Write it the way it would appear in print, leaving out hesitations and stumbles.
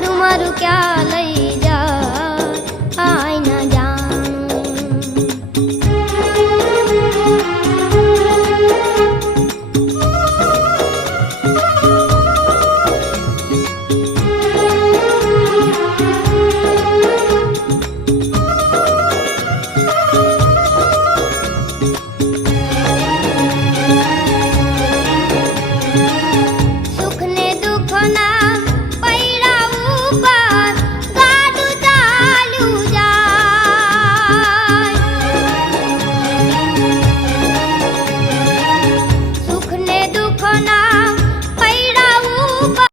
લાડુ મારું ક્યાં લઈ જા આઈ ના જાણું સુખ ને દુઃખ ના